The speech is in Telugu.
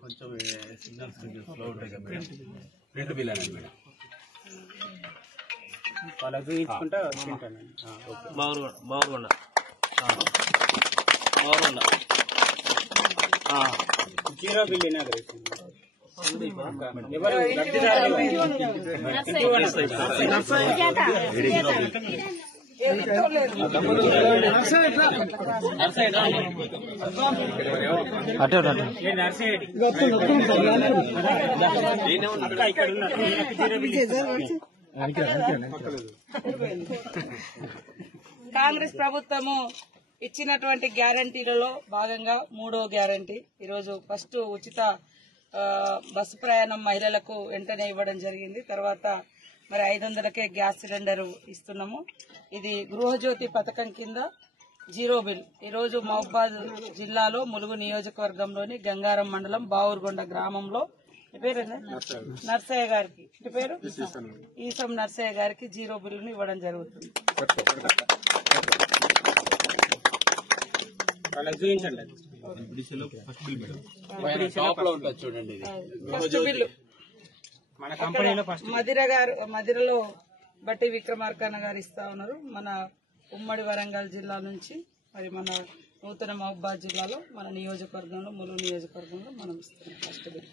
కొంచెం సిగ్నల్స్ కొంచెం స్లో ఉంటాయి కదా మేడం. ప్రింట్ బిల్ అనేది మేడం వాళ్ళకి చూపించుకుంటా తింటానండి. బాగుండ జీరో బిల్ ఇనాగరేషన్ ఎవరు కాంగ్రెస్ ప్రభుత్వము ఇచ్చినటువంటి గ్యారంటీలలో భాగంగా 3వ గ్యారంటీ ఈరోజు ఫస్ట్ ఉచిత బస్సు ప్రయాణం మహిళలకు వెంటనే ఇవ్వడం జరిగింది. తర్వాత మరి 500కే గ్యాస్ సిలిండర్ ఇస్తున్నాము. ఇది గృహజ్యోతి పథకం కింద జీరో బిల్. ఈరోజు మహబూబాద్ జిల్లాలో ములుగు నియోజకవర్గంలోని గంగారం మండలం బావురుగొండ గ్రామంలో నర్సయ్య గారికి పేరు ఈసం నర్సయ్య గారికి జీరో బిల్లును ఇవ్వడం జరుగుతుంది. మదిరలో బట్టి విక్రమార్కన్న గారు ఇస్తా ఉన్నారు. మన ఉమ్మడి వరంగల్ జిల్లా నుంచి మరి మన నూతన మహబూబాద్ జిల్లాలో మన నియోజకవర్గంలో ములుగు నియోజకవర్గంలో మనం ఇస్తున్నాం ఫస్ట్ బిల్.